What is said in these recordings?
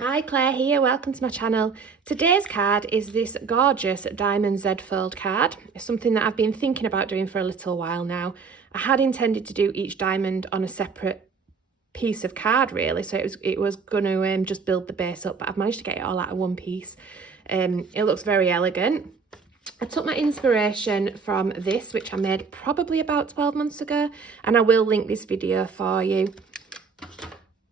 Hi, Claire here, welcome to my channel. Today's card is this gorgeous diamond Z-fold card. It's something that I've been thinking about doing for a little while now. I had intended to do each diamond on a separate piece of card really, so it was going to just build the base up, but I've managed to get it all out of one piece. It looks very elegant. I took my inspiration from this, which I made probably about 12 months ago, and I will link this video for you.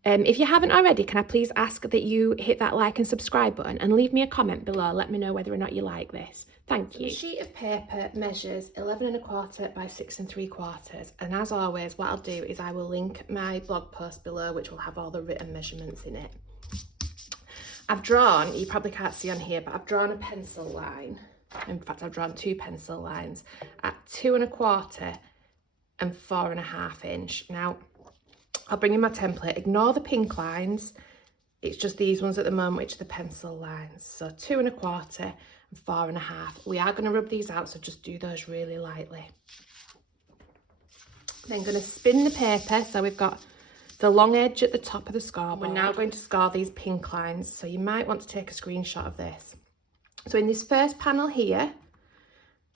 If you haven't already, can I please ask that you hit that like and subscribe button and leave me a comment below. Let me know whether or not you like this. Thank you. The sheet of paper measures 11¼ by 6¾ and as always what I'll do is I will link my blog post below which will have all the written measurements in it. I've drawn, you probably can't see on here, but I've drawn a pencil line. In fact, I've drawn two pencil lines at 2¼ and 4½ inch. Now, I'll bring in my template, ignore the pink lines, it's just these ones at the moment which are the pencil lines. So 2¼ and 4½. We are going to rub these out, so just do those really lightly. Then going to spin the paper, so we've got the long edge at the top of the score. We're now going to score these pink lines, so you might want to take a screenshot of this. So in this first panel here,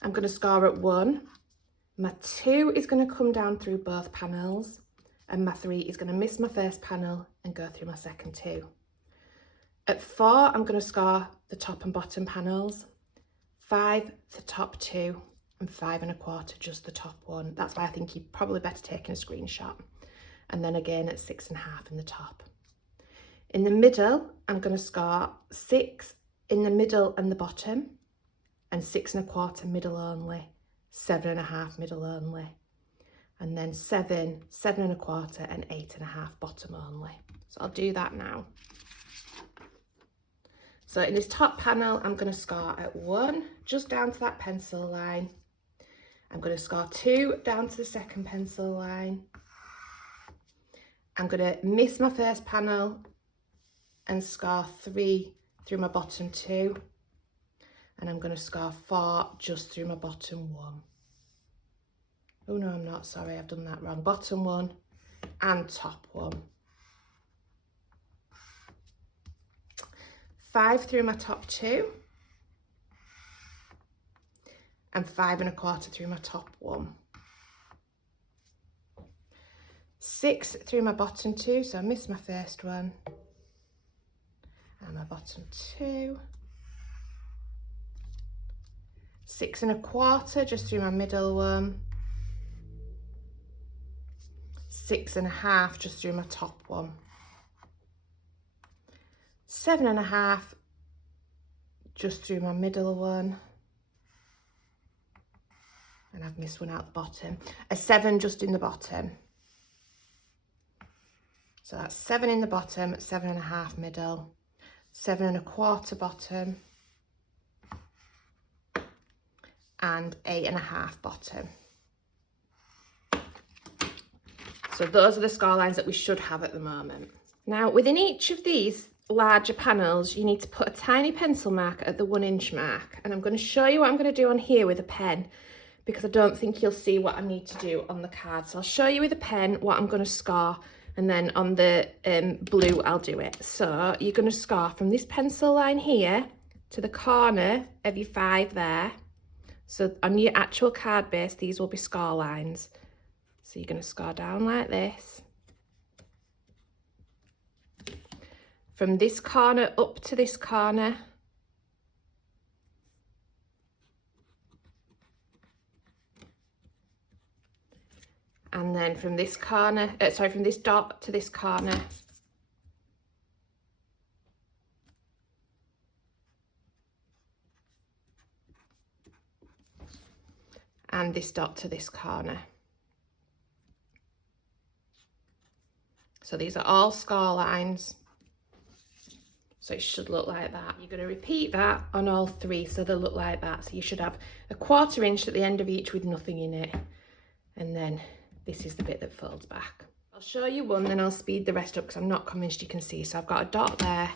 I'm going to score at 1. My 2 is going to come down through both panels. And my 3 is going to miss my first panel and go through my second 2. At 4, I'm going to score the top and bottom panels. 5, the top 2, and 5¼ just the top 1. That's why I think you're probably better taking a screenshot. And then again at 6½ in the top. In the middle, I'm going to score 6 in the middle and the bottom, and 6¼ middle only, 7½ middle only. And then 7, 7¼ and 8½ bottom only. So I'll do that now. So in this top panel, I'm going to score at 1, just down to that pencil line. I'm going to score 2 down to the second pencil line. I'm going to miss my first panel and score 3 through my bottom 2. And I'm going to score 4 just through my bottom 1. Oh no, I'm not, sorry, I've done that wrong. Bottom 1 and top 1. 5 through my top 2. And 5¼ through my top 1. 6 through my bottom 2, so I missed my first one. And my bottom 2. 6¼ just through my middle one. 6½ just through my top one. 7½ just through my middle one. And I've missed one out the bottom. A 7 just in the bottom. So that's 7 in the bottom, 7½ middle, 7¼ bottom, and 8½ bottom. So those are the score lines that we should have at the moment. Now within each of these larger panels, you need to put a tiny pencil mark at the 1 inch mark. And I'm going to show you what I'm going to do on here with a pen, because I don't think you'll see what I need to do on the card. So I'll show you with a pen what I'm going to score, and then on the blue I'll do it. So you're going to score from this pencil line here to the corner of your 5 there. So on your actual card base, these will be score lines. So you're going to score down like this. From this corner up to this corner. And then from this corner, from this dot to this corner. And this dot to this corner. So these are all score lines. So it should look like that. You're going to repeat that on all 3 so they'll look like that. So you should have a 1/4 inch at the end of each with nothing in it. And then this is the bit that folds back. I'll show you one, then I'll speed the rest up because I'm not convinced you can see. So I've got a dot there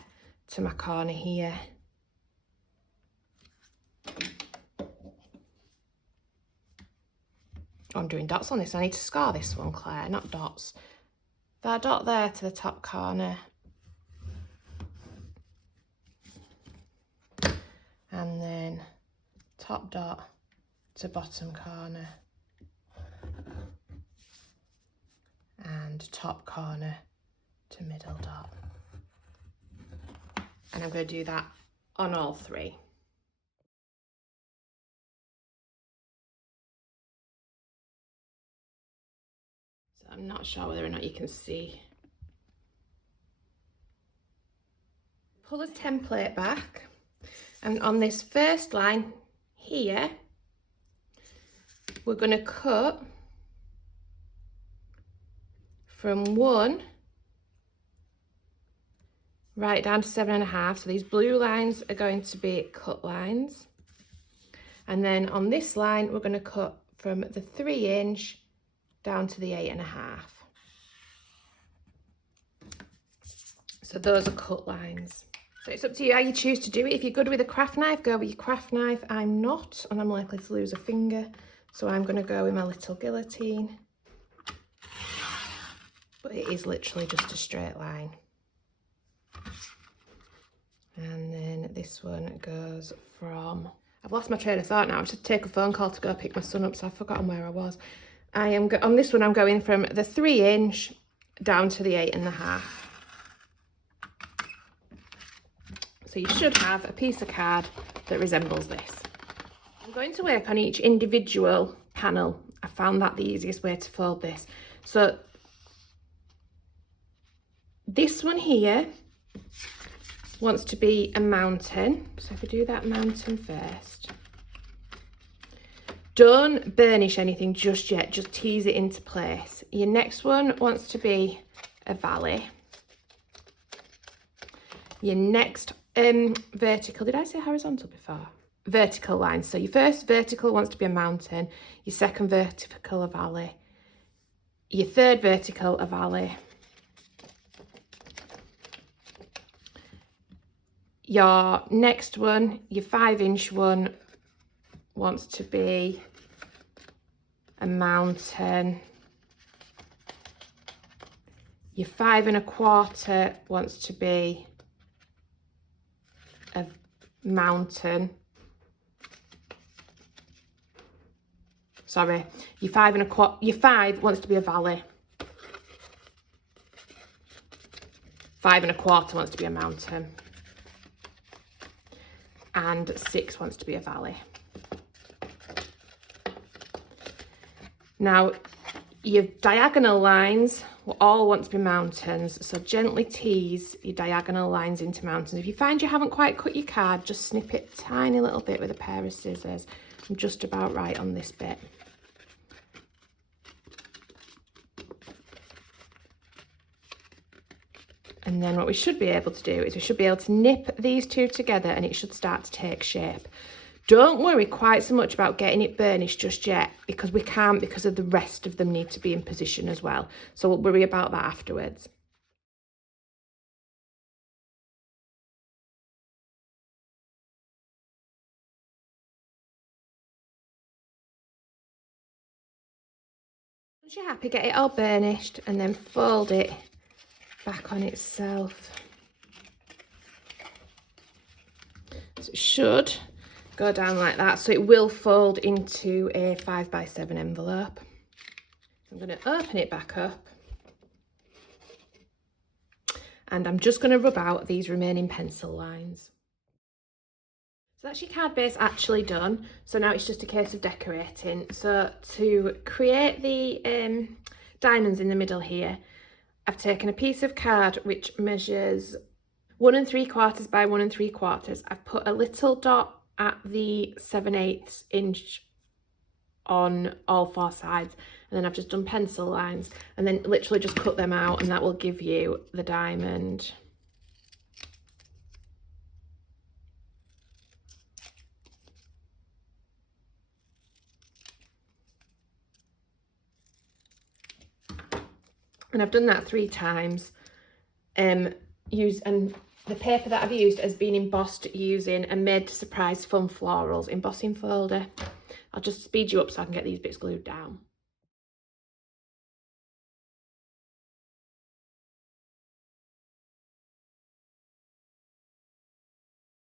to my corner here. Oh, I'm doing dots on this. I need to score this one, Claire, not dots. That dot there to the top corner. and then top dot to bottom corner and top corner to middle dot. And I'm going to do that on all three. So I'm not sure whether or not you can see. Pull this template back, and on this first line here, we're going to cut from 1 right down to 7.5. So these blue lines are going to be cut lines. And then on this line, we're going to cut from the 3" down to the 8.5. So those are cut lines. So it's up to you how you choose to do it. If you're good with a craft knife, go with your craft knife. I'm not, and I'm likely to lose a finger. So I'm going to go with my little guillotine. But it is literally just a straight line. And then this one goes from, I've lost my train of thought now. I just take a phone call to go pick my son up, so I've forgotten where I was. On this one, I'm going from the 3" down to the 8.5. So you should have a piece of card that resembles this. I'm going to work on each individual panel. I found that the easiest way to fold this. So this one here wants to be a mountain. So if we do that mountain first, don't burnish anything just yet, just tease it into place. Your next one wants to be a valley. Your next vertical, did I say horizontal before? Vertical line. So your first vertical wants to be a mountain, your second vertical a valley, your third vertical a valley, your next one, your 5" one, wants to be a mountain, your 5¼ wants to be a mountain. Sorry, your 5 wants to be a valley. 5¼ wants to be a mountain. And 6 wants to be a valley. Now, your diagonal lines will all want to be mountains, so gently tease your diagonal lines into mountains. If you find you haven't quite cut your card, just snip it a tiny little bit with a pair of scissors. I'm just about right on this bit. And then what we should be able to do is we should be able to nip these two together and it should start to take shape. Don't worry quite so much about getting it burnished just yet, because we can't, because of the rest of them need to be in position as well. So we'll worry about that afterwards. Once you're happy, get it all burnished and then fold it back on itself. So it should go down like that, so it will fold into a 5x7 envelope. I'm going to open it back up and I'm just going to rub out these remaining pencil lines. So that's your card base actually done. So now it's just a case of decorating. So to create the diamonds in the middle here, I've taken a piece of card which measures 1 3/4 by 1 3/4. I've put a little dot at the 7/8 inch on all 4 sides, and then I've just done pencil lines and then literally just cut them out, and that will give you the diamond. And I've done that 3 times. And the paper that I've used has been embossed using a Made to Surprise Fun Florals embossing folder. I'll just speed you up so I can get these bits glued down.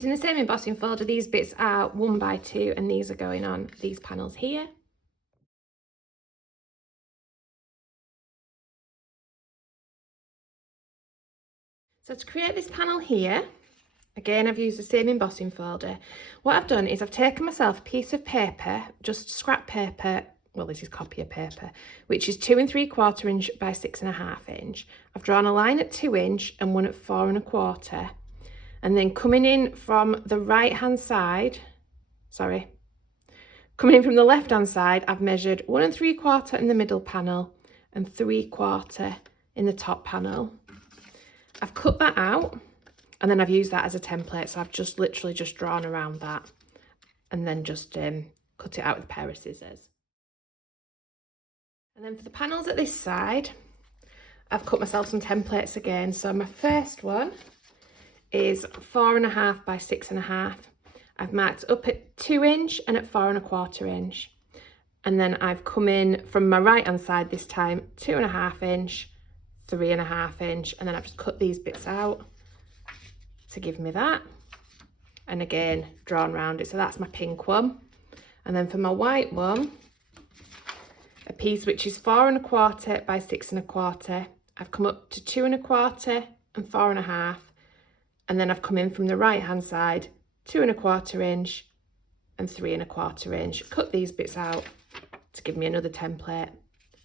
In the same embossing folder, these bits are 1 by 2 and these are going on these panels here. So to create this panel here, again, I've used the same embossing folder. What I've done is I've taken myself a piece of paper, just scrap paper, well, this is copier paper, which is 2 3/4 inch by 6.5 inch. I've drawn a line at 2 inch and one at 4 1/4. And then coming in from the right-hand side, coming in from the left-hand side, I've measured 1 3/4 in the middle panel and 3/4 in the top panel. I've cut that out and then I've used that as a template. So I've just literally just drawn around that and then just cut it out with a pair of scissors. And then for the panels at this side, I've cut myself some templates again. So my first one is 4.5 by 6.5. I've marked up at 2 inch and at 4 1/4 inch. And then I've come in from my right hand side this time, 2.5 inch, 3.5 inch, and then I've just cut these bits out to give me that. And again, drawn around it. So that's my pink one. And then for my white one, a piece which is 4 1/4 by 6 1/4. I've come up to 2 1/4 and 4 1/2. And then I've come in from the right hand side, 2 1/4 inch and 3 1/4 inch. Cut these bits out to give me another template.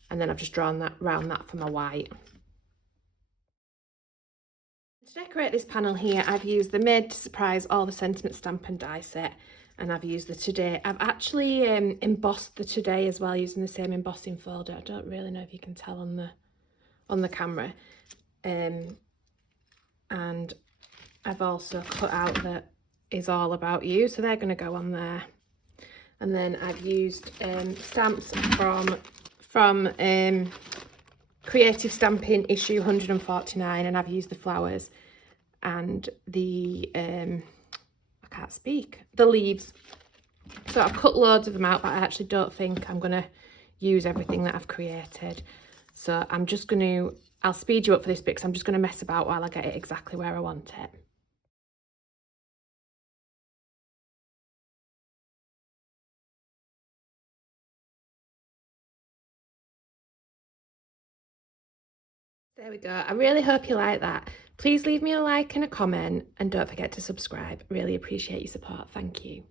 And then I've just drawn that round that for my white. To decorate this panel here, I've used the Made to Surprise All the Sentiment stamp and die set, and I've used the Today. I've actually embossed the Today as well using the same embossing folder. I don't really know if you can tell on the camera. And I've also cut out the Is All About You, so they're going to go on there. And then I've used stamps from Creative Stamping issue 149, and I've used the flowers and the the leaves. So I've cut loads of them out, but I actually don't think I'm going to use everything that I've created. So I'm just going to, I'll speed you up for this bit because I'm just going to mess about while I get it exactly where I want it. There we go. I really hope you like that. Please leave me a like and a comment and don't forget to subscribe. Really appreciate your support. Thank you.